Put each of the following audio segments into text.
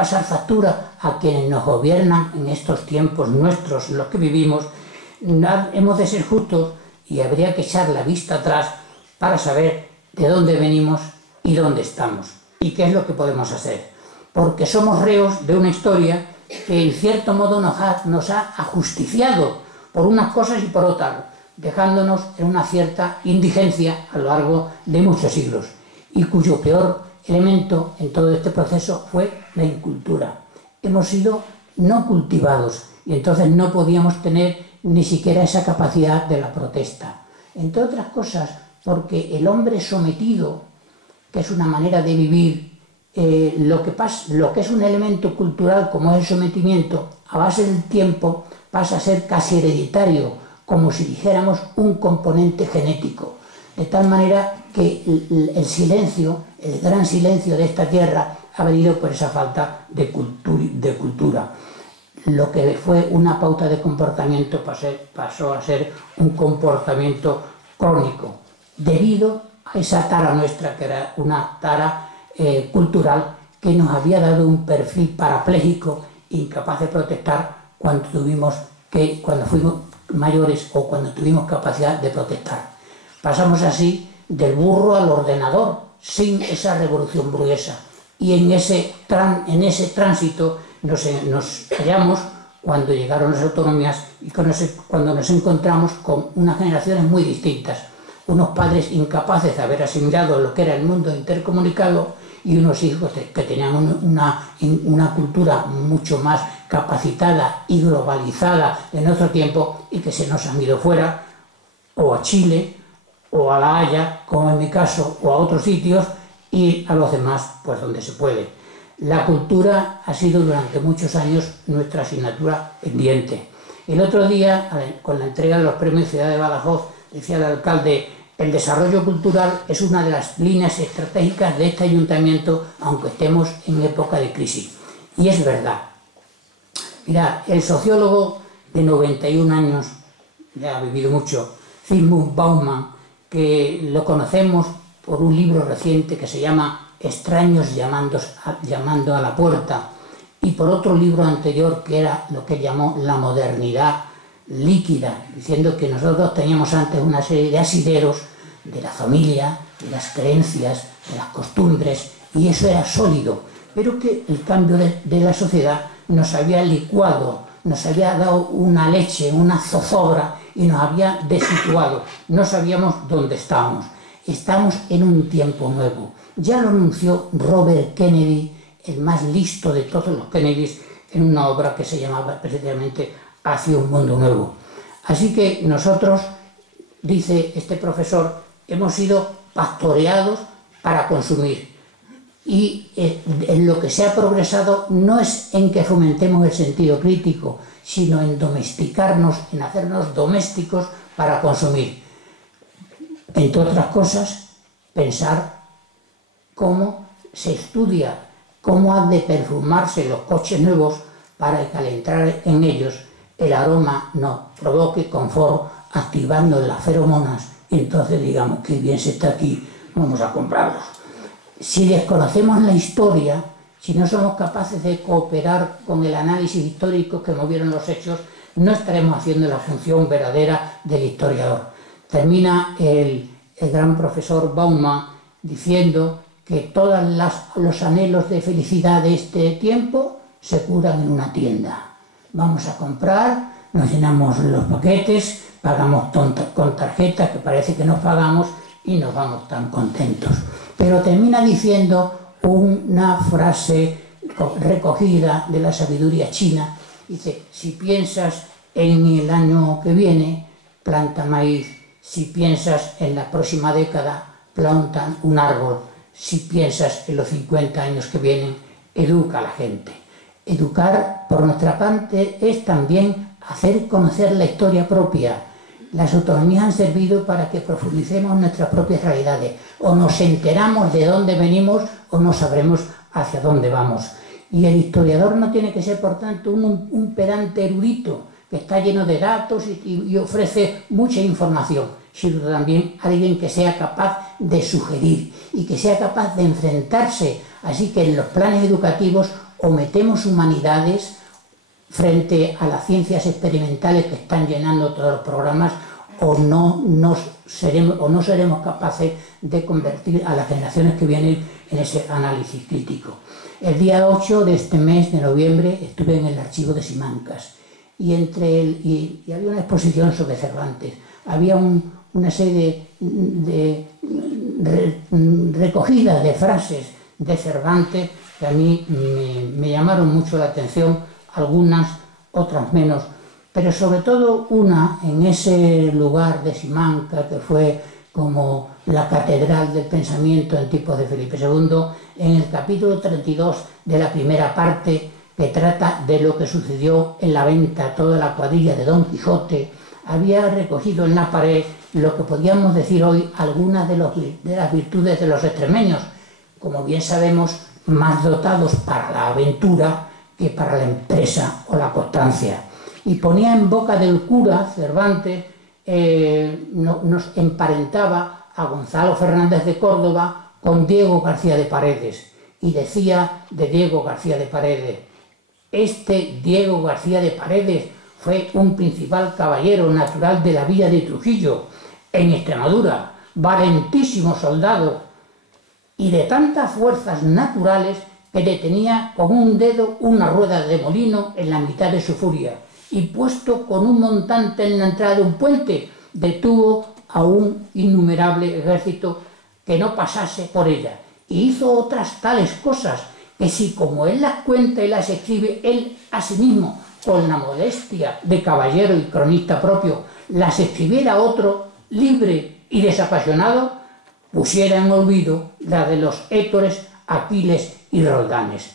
pasar factura a quienes nos gobiernan en estos tiempos nuestros, en los que vivimos. Hemos de ser justos y habría que echar la vista atrás para saber de dónde venimos y dónde estamos y qué es lo que podemos hacer. Porque somos reos de una historia que en cierto modo nos ha ajusticiado por unas cosas y por otras, dejándonos en una cierta indigencia a lo largo de muchos siglos, y cuyo peor elemento en todo este proceso fue la incultura. Hemos sido no cultivados y entonces no podíamos tener ni siquiera esa capacidad de la protesta. Entre otras cosas, porque el hombre sometido, que es una manera de vivir, lo que es un elemento cultural como es el sometimiento, a base del tiempo pasa a ser casi hereditario, como si dijéramos un componente genético, de tal manera que el silencio, el gran silencio de esta tierra ha venido por esa falta de cultura. Lo que fue una pauta de comportamiento pasó a ser un comportamiento crónico, debido a esa tara nuestra, que era una tara cultural que nos había dado un perfil parapléjico, incapaz de protestar cuando fuimos mayores o cuando tuvimos capacidad de protestar. Pasamos así del burro al ordenador, sin esa revolución burguesa. Y en ese tránsito nos hallamos cuando llegaron las autonomías y cuando nos encontramos con unas generaciones muy distintas. Unos padres incapaces de haber asimilado lo que era el mundo intercomunicado y unos hijos que tenían una cultura mucho más capacitada y globalizada en otro tiempo y que se nos han ido fuera, o a Chile, o a La Haya, como en mi caso, o a otros sitios, y a los demás, pues donde se puede. La cultura ha sido durante muchos años nuestra asignatura pendiente. El otro día, con la entrega de los premios Ciudad de Badajoz, decía el alcalde: el desarrollo cultural es una de las líneas estratégicas de este ayuntamiento, aunque estemos en época de crisis. Y es verdad. Mira, el sociólogo de 91 años, ya ha vivido mucho, Zygmunt Bauman, que lo conocemos por un libro reciente que se llama Extraños llamando a la puerta, y por otro libro anterior que era lo que llamó La modernidad líquida, diciendo que nosotros teníamos antes una serie de asideros de la familia, de las creencias, de las costumbres, y eso era sólido, pero que el cambio de la sociedad nos había licuado, nos había dado una leche, una zozobra, y nos había desituado. No sabíamos dónde estábamos. Estamos en un tiempo nuevo. Ya lo anunció Robert Kennedy, el más listo de todos los Kennedys, en una obra que se llamaba precisamente Hacia un mundo nuevo. Así que nosotros, dice este profesor, hemos sido pastoreados para consumir. Y en lo que se ha progresado no es en que fomentemos el sentido crítico, sino en domesticarnos, en hacernos domésticos para consumir. Entre otras cosas, pensar cómo se estudia, cómo han de perfumarse los coches nuevos para que al entrar en ellos el aroma nos provoque confort, activando las feromonas, y entonces digamos que bien se está aquí, vamos a comprarlos. Si desconocemos la historia, si no somos capaces de cooperar con el análisis histórico que movieron los hechos, no estaremos haciendo la función verdadera del historiador. Termina el gran profesor Bauman diciendo que todos los anhelos de felicidad de este tiempo se curan en una tienda. Vamos a comprar, nos llenamos los paquetes, pagamos con tarjetas que parece que nos pagamos y nos vamos tan contentos. Pero termina diciendo una frase recogida de la sabiduría china. Dice: si piensas en el año que viene, planta maíz. Si piensas en la próxima década, planta un árbol. Si piensas en los 50 años que vienen, educa a la gente. Educar, por nuestra parte, es también hacer conocer la historia propia. Las autonomías han servido para que profundicemos nuestras propias realidades. O nos enteramos de dónde venimos o no sabremos hacia dónde vamos. Y el historiador no tiene que ser, por tanto, un pedante erudito que está lleno de datos y ofrece mucha información, sino también alguien que sea capaz de sugerir y que sea capaz de enfrentarse. Así que en los planes educativos o metemos humanidades frente a las ciencias experimentales que están llenando todos los programas, o no seremos capaces de convertir a las generaciones que vienen en ese análisis crítico. El día 8 de este mes de noviembre estuve en el archivo de Simancas y había una exposición sobre Cervantes. Había una serie de recogidas de frases de Cervantes que a mí me llamaron mucho la atención, algunas, otras menos, pero sobre todo una en ese lugar de Simancas que fue como la catedral del pensamiento en tiempos de Felipe II, en el capítulo 32 de la primera parte, que trata de lo que sucedió en la venta, toda la cuadrilla de Don Quijote, había recogido en la pared lo que podíamos decir hoy algunas de las virtudes de los extremeños, como bien sabemos, más dotados para la aventura que para la empresa o la constancia. Y ponía en boca del cura Cervantes, nos emparentaba a Gonzalo Fernández de Córdoba con Diego García de Paredes, y decía de Diego García de Paredes: este Diego García de Paredes fue un principal caballero natural de la villa de Trujillo, en Extremadura, valentísimo soldado, y de tantas fuerzas naturales que detenía con un dedo una rueda de molino en la mitad de su furia, y puesto con un montante en la entrada de un puente, detuvo a un innumerable ejército que no pasase por ella, y hizo otras tales cosas que si, como él las cuenta y las escribe él a sí mismo, con la modestia de caballero y cronista propio, las escribiera otro, libre y desapasionado, pusiera en olvido la de los Héctores, Aquiles y Roldanes.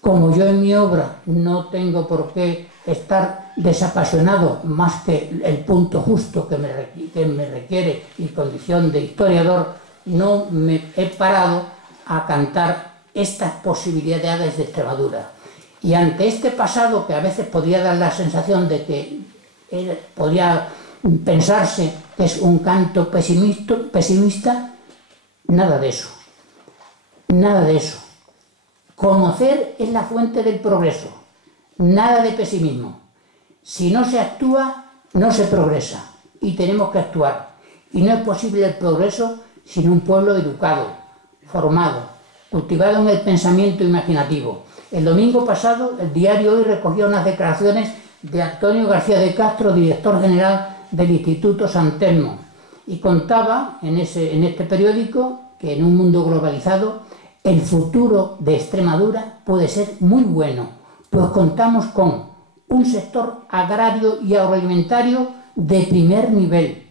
Como yo en mi obra no tengo por qué estar desapasionado más que el punto justo que me requiere mi condición de historiador, no me he parado a cantar estas posibilidades de Extremadura. Y ante este pasado, que a veces podría dar la sensación de que podría pensarse que es un canto pesimista, nada de eso. Nada de eso. Conocer es la fuente del progreso. Nada de pesimismo. Si no se actúa, no se progresa. Y tenemos que actuar. Y no es posible el progreso sin un pueblo educado, formado, cultivado en el pensamiento imaginativo. El domingo pasado, el diario Hoy recogía unas declaraciones de Antonio García de Castro, director general del Instituto San Telmo, y contaba en este periódico que en un mundo globalizado el futuro de Extremadura puede ser muy bueno, pues contamos con un sector agrario y agroalimentario de primer nivel,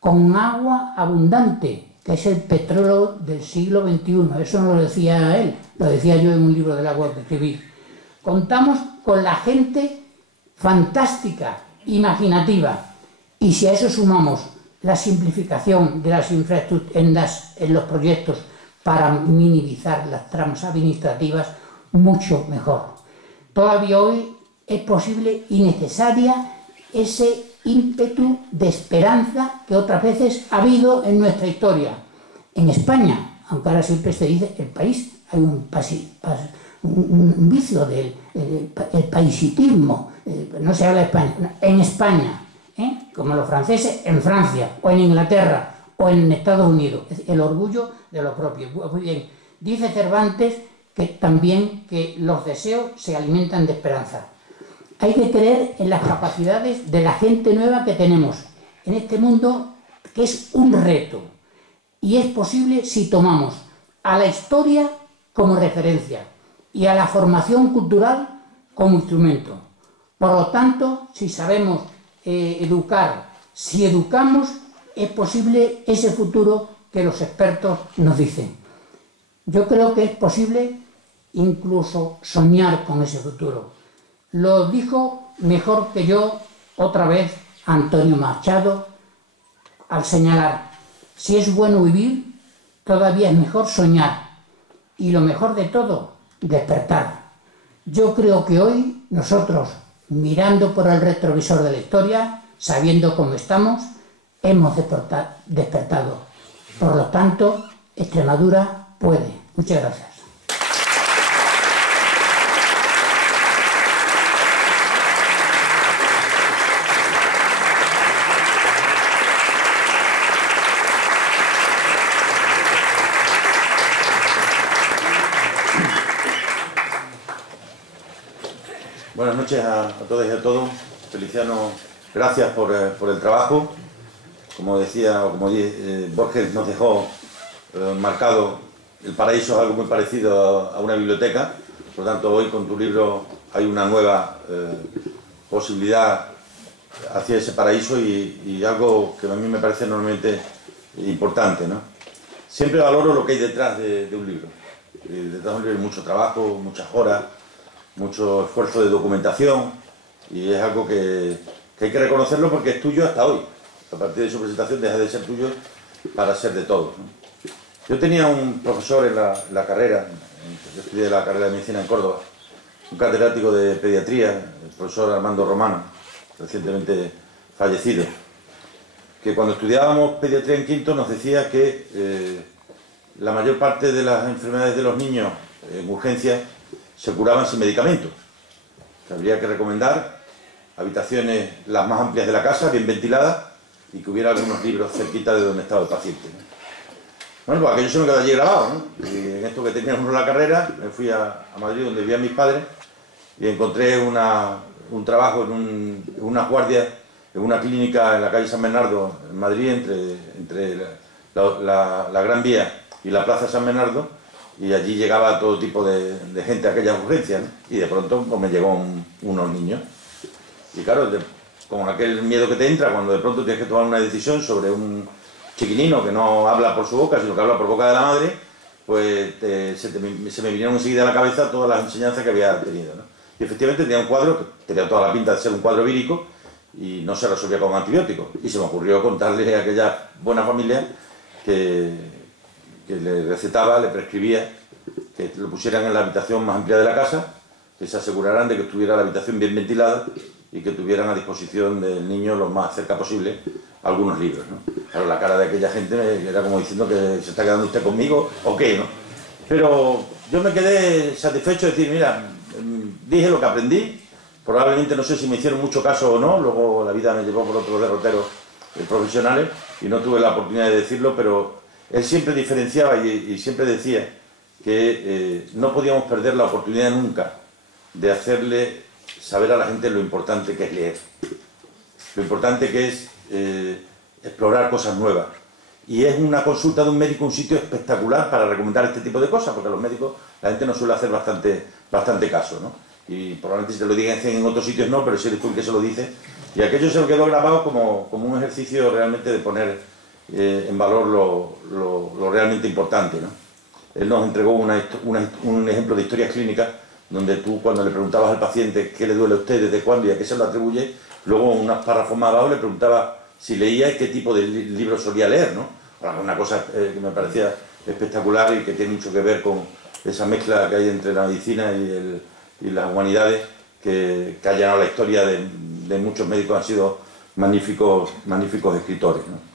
con agua abundante, que es el petróleo del siglo XXI. Eso no lo decía él, lo decía yo en un libro del agua que escribí. Contamos con la gente fantástica, imaginativa, y si a eso sumamos la simplificación de las infraestructuras en los proyectos para minimizar las tramas administrativas, mucho mejor. Todavía hoy es posible y necesaria ese ímpetu de esperanza que otras veces ha habido en nuestra historia. En España, aunque ahora siempre se dice el país, hay un vicio del paisitismo, no se habla español. En España, como los franceses, en Francia, o en Inglaterra, o en Estados Unidos, el orgullo de lo propio. Muy bien, dice Cervantes que también que los deseos se alimentan de esperanza. Hay que creer en las capacidades de la gente nueva que tenemos en este mundo, que es un reto. Y es posible si tomamos a la historia como referencia y a la formación cultural como instrumento. Por lo tanto, si sabemos educar, si educamos, es posible ese futuro que los expertos nos dicen. Yo creo que es posible incluso soñar con ese futuro. Lo dijo mejor que yo otra vez Antonio Machado al señalar: si es bueno vivir, todavía es mejor soñar, y lo mejor de todo, despertar. Yo creo que hoy nosotros, mirando por el retrovisor de la historia, sabiendo cómo estamos, hemos despertado. Por lo tanto, Extremadura puede. Muchas gracias. Buenas noches a todos y a todos. Feliciano, gracias por el trabajo. Como decía, Borges nos dejó marcado, el paraíso es algo muy parecido a una biblioteca. Por lo tanto, hoy con tu libro hay una nueva posibilidad hacia ese paraíso y algo que a mí me parece enormemente importante, ¿no? Siempre valoro lo que hay detrás de un libro. Detrás de un libro hay mucho trabajo, muchas horas, mucho esfuerzo de documentación, y es algo que hay que reconocerlo porque es tuyo hasta hoy. A partir de su presentación deja de ser tuyo para ser de todos, ¿no? Yo tenía un profesor en la carrera, yo estudié la carrera de medicina en Córdoba, un catedrático de pediatría, el profesor Armando Romano, recientemente fallecido, que cuando estudiábamos pediatría en quinto nos decía que la mayor parte de las enfermedades de los niños en urgencia se curaban sin medicamentos, que habría que recomendar habitaciones las más amplias de la casa, bien ventiladas, y que hubiera algunos libros cerquita de donde estaba el paciente, ¿no? Bueno, pues aquello se me quedó allí grabado, ¿no? Y en esto que teníamos la carrera, me fui a Madrid, donde vivían mis padres, y encontré un trabajo en una guardia, en una clínica en la calle San Bernardo, en Madrid, entre la Gran Vía y la Plaza San Bernardo, y allí llegaba todo tipo de gente a aquellas urgencias, ¿no? Y de pronto pues, me llegó unos niños. Y claro, con aquel miedo que te entra cuando de pronto tienes que tomar una decisión sobre un chiquinino que no habla por su boca, sino que habla por boca de la madre, pues se me vinieron enseguida a la cabeza todas las enseñanzas que había tenido, ¿no? Y efectivamente tenía un cuadro que tenía toda la pinta de ser un cuadro vírico y no se resolvía con antibióticos. Y se me ocurrió contarle a aquella buena familia que le recetaba, le prescribía que lo pusieran en la habitación más amplia de la casa, que se aseguraran de que estuviera la habitación bien ventilada y que tuvieran a disposición del niño lo más cerca posible algunos libros, ¿no? Claro, la cara de aquella gente era como diciendo que se está quedando usted conmigo o qué, ¿no? Pero yo me quedé satisfecho de decir, mira, dije lo que aprendí, probablemente no sé si me hicieron mucho caso o no, luego la vida me llevó por otros derroteros profesionales y no tuve la oportunidad de decirlo, pero él siempre diferenciaba y siempre decía que no podíamos perder la oportunidad nunca de hacerle saber a la gente lo importante que es leer, lo importante que es explorar cosas nuevas. Y es una consulta de un médico un sitio espectacular para recomendar este tipo de cosas, porque los médicos, la gente nos suele hacer bastante caso, ¿no? Y probablemente si te lo digan en otros sitios no, pero si eres tú el que se lo dice. Y aquello se lo quedó grabado como un ejercicio realmente de poner en valor lo realmente importante, ¿no? Él nos entregó un ejemplo de historias clínicas donde tú, cuando le preguntabas al paciente qué le duele a usted, desde cuándo y a qué se lo atribuye, luego unos párrafos más abajo le preguntaba si leía y qué tipo de libro solía leer, ¿no? Una cosa que me parecía espectacular y que tiene mucho que ver con esa mezcla que hay entre la medicina y las humanidades que ha llenado la historia de muchos médicos, han sido magníficos escritores, ¿no?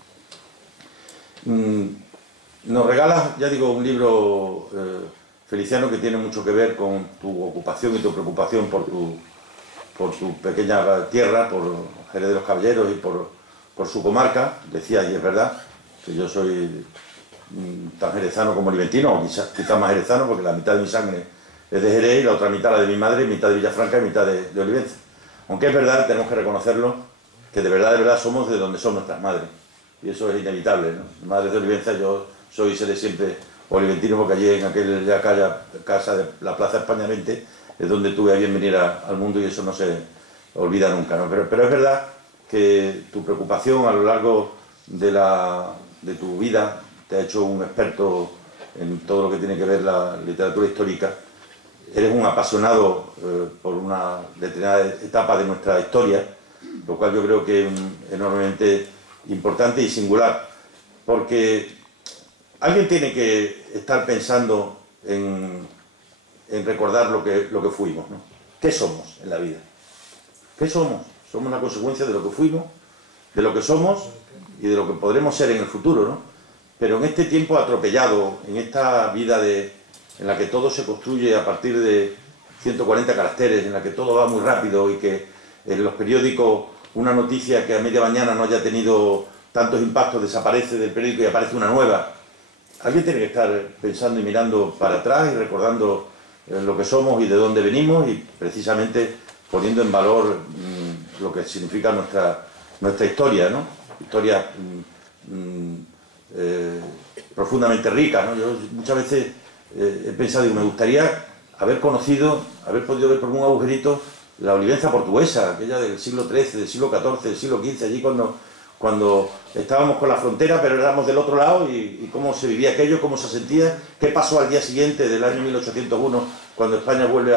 Nos regalas, ya digo, un libro, Feliciano, que tiene mucho que ver con tu ocupación y tu preocupación por tu pequeña tierra, por Jerez de los Caballeros y por su comarca. Decía, y es verdad, que yo soy tan jerezano como oliventino, o quizás más jerezano, porque la mitad de mi sangre es de Jerez y la otra mitad la de mi madre, mitad de Villafranca y mitad de Olivenza. Aunque es verdad, tenemos que reconocerlo, que de verdad somos de donde son nuestras madres. Y eso es inevitable, ¿no? Madres de Olivenza, yo soy y seré siempre oliventino, porque allí en aquella casa de la Plaza España 20 es donde tuve a bien venir al mundo y eso no se olvida nunca, ¿no? Pero es verdad que tu preocupación a lo largo de tu vida te ha hecho un experto en todo lo que tiene que ver la literatura histórica. Eres un apasionado por una determinada etapa de nuestra historia, lo cual yo creo que es enormemente importante y singular, porque alguien tiene que estar pensando en recordar lo que fuimos, ¿no? ¿Qué somos en la vida? ¿Qué somos? Somos una consecuencia de lo que fuimos, de lo que somos y de lo que podremos ser en el futuro, ¿no? Pero en este tiempo atropellado, en esta vida en la que todo se construye a partir de 140 caracteres, en la que todo va muy rápido y que en los periódicos una noticia que a media mañana no haya tenido tantos impactos desaparece del periódico y aparece una nueva. Alguien tiene que estar pensando y mirando para atrás y recordando lo que somos y de dónde venimos, y precisamente poniendo en valor lo que significa nuestra historia, ¿no? Historia profundamente rica, ¿no? Yo muchas veces he pensado, digo, me gustaría haber podido ver por un agujerito la Olivenza portuguesa, aquella del siglo XIII, del siglo XIV, del siglo XV, allí cuando estábamos con la frontera, pero éramos del otro lado, y cómo se vivía aquello, cómo se sentía, qué pasó al día siguiente del año 1801, cuando España vuelve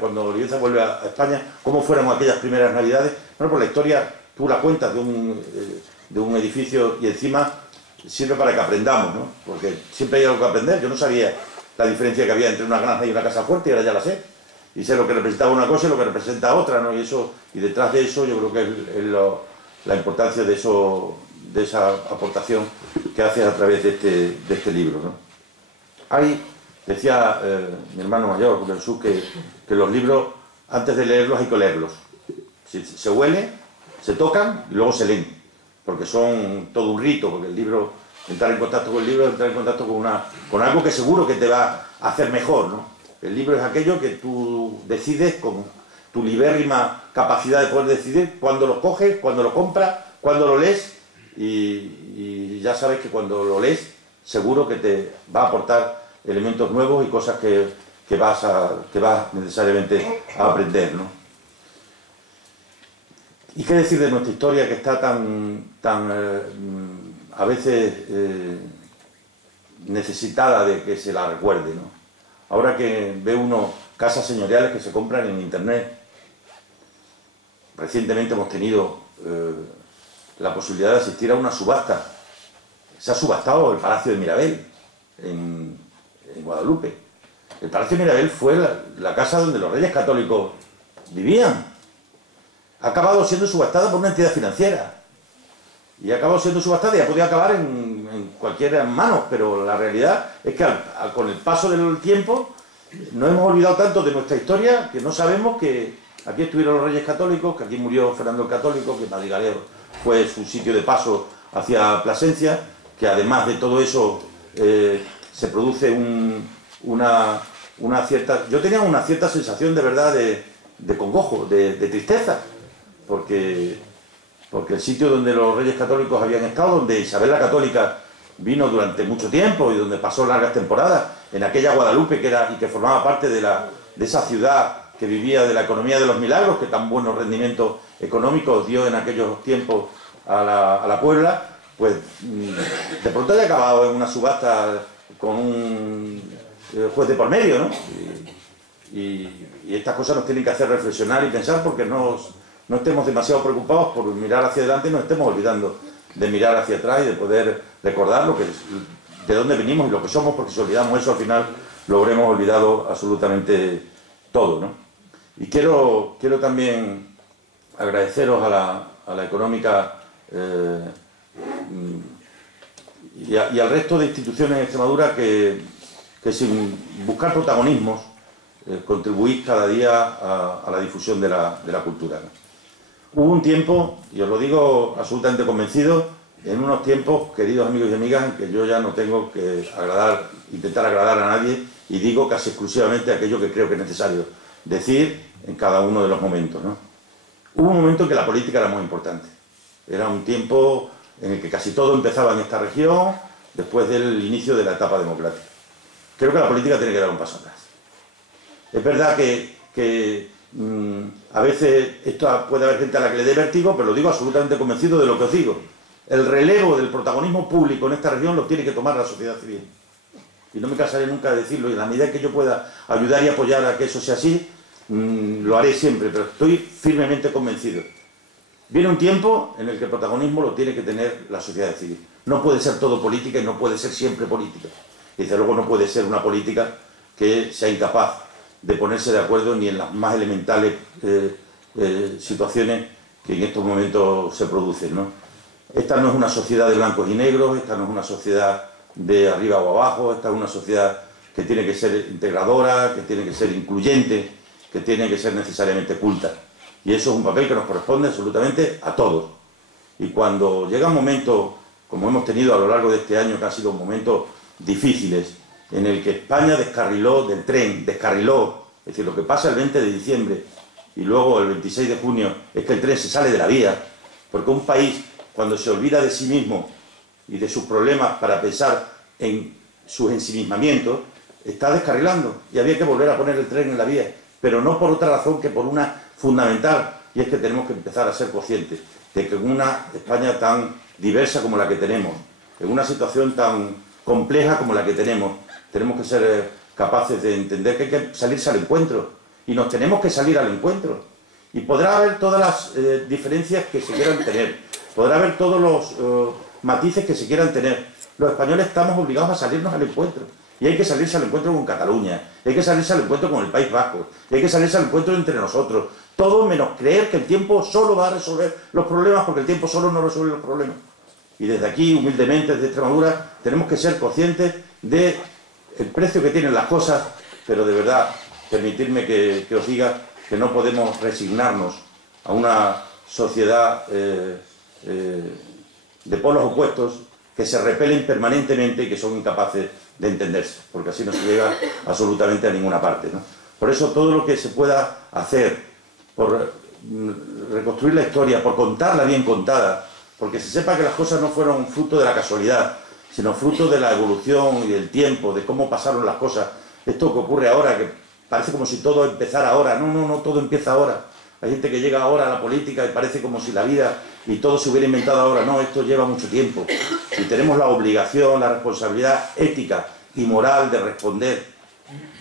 cuando Olivenza vuelve a España, cómo fueron aquellas primeras navidades. Bueno, pues la historia tú la cuentas de un edificio, y encima sirve para que aprendamos, ¿no? Porque siempre hay algo que aprender. Yo no sabía la diferencia que había entre una granja y una casa fuerte, y ahora ya la sé. Y sé lo que representaba una cosa y lo que representa otra, ¿no? Y detrás de eso yo creo que es la importancia de esa aportación que haces a través de este libro, ¿no? Decía mi hermano mayor, Jesús, que los libros, antes de leerlos hay que leerlos. Se huele, se tocan y luego se leen, porque son todo un rito, porque el libro, entrar en contacto con el libro, entrar en contacto con algo que seguro que te va a hacer mejor, ¿no? El libro es aquello que tú decides con tu libérrima capacidad de poder decidir cuándo lo coges, cuándo lo compras, cuándo lo lees, y ya sabes que cuando lo lees seguro que te va a aportar elementos nuevos y cosas que vas necesariamente a aprender, ¿no? ¿Y qué decir de nuestra historia, que está tan a veces necesitada de que se la recuerde, ¿no? Ahora que ve uno casas señoriales que se compran en internet. Recientemente hemos tenido la posibilidad de asistir a una subasta. Se ha subastado el Palacio de Mirabel en Guadalupe. El Palacio de Mirabel fue la casa donde los reyes católicos vivían. Ha acabado siendo subastada por una entidad financiera. Y ha acabado siendo subastada y ha podido acabar en cualquier mano, pero la realidad es que con el paso del tiempo nos hemos olvidado tanto de nuestra historia que no sabemos que aquí estuvieron los reyes católicos, que aquí murió Fernando el Católico, que Madrigalero fue su sitio de paso hacia Plasencia, que además de todo eso se produce una cierta... Yo tenía una cierta sensación de verdad de congojo, de tristeza, porque el sitio donde los reyes católicos habían estado, donde Isabel la Católica vino durante mucho tiempo y donde pasó largas temporadas, en aquella Guadalupe que formaba parte de esa ciudad que vivía de la economía de los milagros, que tan buenos rendimientos económicos dio en aquellos tiempos a la Puebla, pues de pronto haya acabado en una subasta con un juez de por medio, ¿no? Y estas cosas nos tienen que hacer reflexionar y pensar, porque no estemos demasiado preocupados por mirar hacia adelante y nos estemos olvidando de mirar hacia atrás y de poder recordar de dónde venimos y lo que somos, porque si olvidamos eso al final lo habremos olvidado absolutamente todo, ¿no? Y quiero también agradeceros a la Económica y al resto de instituciones en Extremadura que sin buscar protagonismos contribuís cada día a la difusión de la cultura, ¿no? Hubo un tiempo, y os lo digo absolutamente convencido, en unos tiempos, queridos amigos y amigas, en que yo ya no tengo que intentar agradar a nadie, y digo casi exclusivamente aquello que creo que es necesario decir en cada uno de los momentos, ¿no? Hubo un momento en que la política era muy importante. Era un tiempo en el que casi todo empezaba en esta región, después del inicio de la etapa democrática. Creo que la política tiene que dar un paso atrás. Es verdad que a veces puede haber gente a la que le dé vértigo, pero lo digo absolutamente convencido de lo que os digo. El relevo del protagonismo público en esta región lo tiene que tomar la sociedad civil. Y no me cansaré nunca de decirlo, y en la medida que yo pueda ayudar y apoyar a que eso sea así, lo haré siempre, pero estoy firmemente convencido. Viene un tiempo en el que el protagonismo lo tiene que tener la sociedad civil. No puede ser todo política y no puede ser siempre política. Y desde luego no puede ser una política que sea incapaz de ponerse de acuerdo ni en las más elementales situaciones que en estos momentos se producen, ¿no? Esta no es una sociedad de blancos y negros, esta no es una sociedad de arriba o abajo, esta es una sociedad que tiene que ser integradora, que tiene que ser incluyente, que tiene que ser necesariamente culta. Y eso es un papel que nos corresponde absolutamente a todos. Y cuando llega un momento, como hemos tenido a lo largo de este año, que han sido momentos difíciles, en el que España descarriló del tren, es decir, lo que pasa el 20 de diciembre y luego el 26 de junio es que el tren se sale de la vía, porque un país, cuando se olvida de sí mismo y de sus problemas para pensar en sus ensimismamientos, está descarrilando, y había que volver a poner el tren en la vía, pero no por otra razón que por una fundamental, y es que tenemos que empezar a ser conscientes de que en una España tan diversa como la que tenemos, en una situación tan compleja como la que tenemos que ser capaces de entender que hay que salirse al encuentro, y nos tenemos que salir al encuentro. Y podrá haber todas las diferencias que se quieran tener, podrá haber todos los matices que se quieran tener. Los españoles estamos obligados a salirnos al encuentro. Y hay que salirse al encuentro con Cataluña, hay que salirse al encuentro con el País Vasco, hay que salirse al encuentro entre nosotros. Todo menos creer que el tiempo solo va a resolver los problemas, porque el tiempo solo no resuelve los problemas. Y desde aquí, humildemente, desde Extremadura, tenemos que ser conscientes del precio que tienen las cosas, pero de verdad, permitidme que os diga que no podemos resignarnos a una sociedad de polos opuestos que se repelen permanentemente y que son incapaces de entenderse, porque así no se llega absolutamente a ninguna parte, ¿no? Por eso todo lo que se pueda hacer por reconstruir la historia, por contarla bien contada, porque se sepa que las cosas no fueron fruto de la casualidad, sino fruto de la evolución y del tiempo, de cómo pasaron las cosas. Esto que ocurre ahora, que parece como si todo empezara ahora. No, todo empieza ahora. Hay gente que llega ahora a la política y parece como si la vida y todo se hubiera inventado ahora. No, esto lleva mucho tiempo. Y tenemos la obligación, la responsabilidad ética y moral de responder.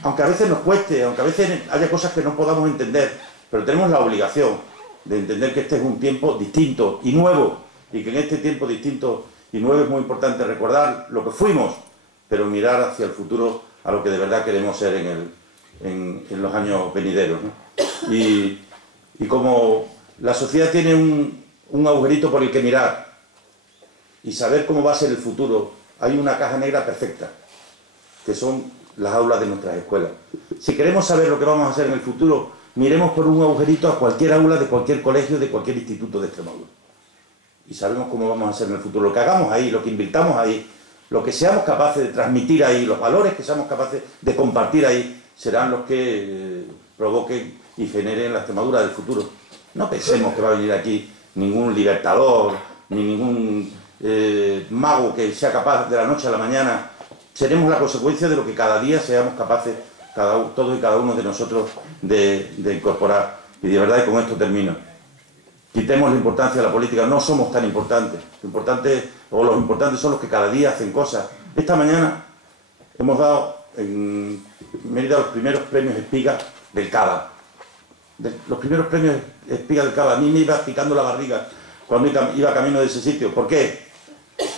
Aunque a veces nos cueste, aunque a veces haya cosas que no podamos entender, pero tenemos la obligación de entender que este es un tiempo distinto y nuevo, y que en este tiempo distinto y nuevo es muy importante recordar lo que fuimos, pero mirar hacia el futuro, a lo que de verdad queremos ser en los años venideros, ¿no? Y como la sociedad tiene un agujerito por el que mirar y saber cómo va a ser el futuro, hay una caja negra perfecta, que son las aulas de nuestras escuelas. Si queremos saber lo que vamos a hacer en el futuro, miremos por un agujerito a cualquier aula de cualquier colegio, de cualquier instituto de Extremadura. Y sabemos cómo vamos a hacer en el futuro. Lo que hagamos ahí, lo que invirtamos ahí, lo que seamos capaces de transmitir ahí, los valores que seamos capaces de compartir ahí, serán los que provoquen y generen la Extremadura del futuro. No pensemos que va a venir aquí ningún libertador, ni ningún mago que sea capaz de la noche a la mañana. Seremos la consecuencia de lo que cada día seamos capaces, todos y cada uno de nosotros, de incorporar. Y de verdad, y con esto termino, quitemos la importancia de la política. No somos tan importantes. Los importantes son los que cada día hacen cosas. Esta mañana hemos dado en Mérida los primeros premios Espiga del CADA. Los primeros premios Espiga del CADA. A mí me iba picando la barriga cuando iba camino de ese sitio. ¿Por qué?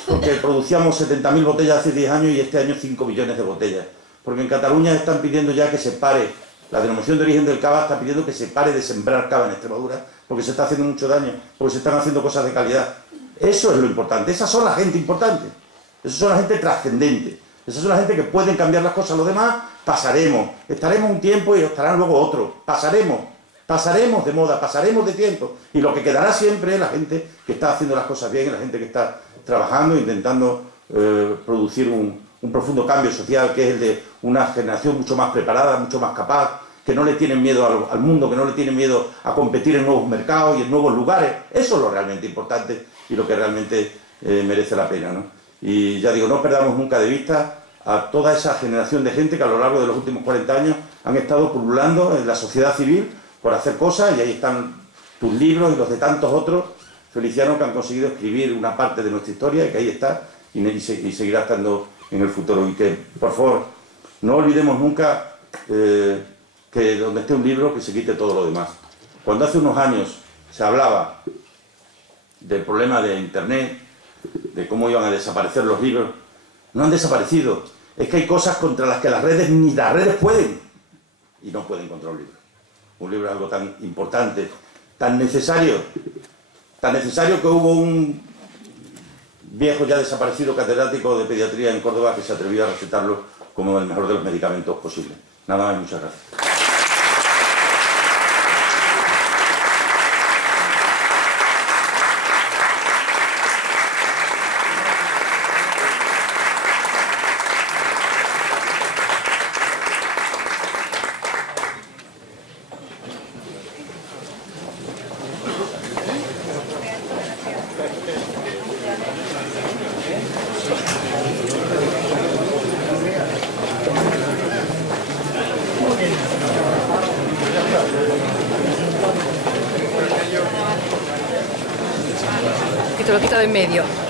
Porque producíamos 70.000 botellas hace 10 años y este año 5 millones de botellas. Porque en Cataluña están pidiendo ya que se pare, la denominación de origen del cava está pidiendo que se pare de sembrar cava en Extremadura, porque se está haciendo mucho daño, porque se están haciendo cosas de calidad. Eso es lo importante, esas son la gente importante, esas son la gente trascendente, esas son la gente que pueden cambiar las cosas. Los demás pasaremos, estaremos un tiempo y estarán luego otro, pasaremos de moda, pasaremos de tiempo, y lo que quedará siempre es la gente que está haciendo las cosas bien, la gente que está trabajando, intentando producir un profundo cambio social, que es el de una generación mucho más preparada, mucho más capaz, que no le tienen miedo al mundo, que no le tienen miedo a competir en nuevos mercados y en nuevos lugares. Eso es lo realmente importante y lo que realmente merece la pena, ¿no? Y ya digo, no perdamos nunca de vista a toda esa generación de gente que a lo largo de los últimos 40 años han estado pululando en la sociedad civil por hacer cosas, y ahí están tus libros y los de tantos otros, Feliciano, que han conseguido escribir una parte de nuestra historia y que ahí está y seguirá estando en el futuro. Y que, por favor, no olvidemos nunca que donde esté un libro, que se quite todo lo demás. Cuando hace unos años se hablaba del problema de Internet, de cómo iban a desaparecer los libros, no han desaparecido. Es que hay cosas contra las que las redes, ni las redes pueden, y no pueden contra un libro. Un libro es algo tan importante, tan necesario que hubo un viejo ya desaparecido catedrático de pediatría en Córdoba que se atrevió a recetarlo como el mejor de los medicamentos posibles. Nada más y muchas gracias. te lo he quitado en medio.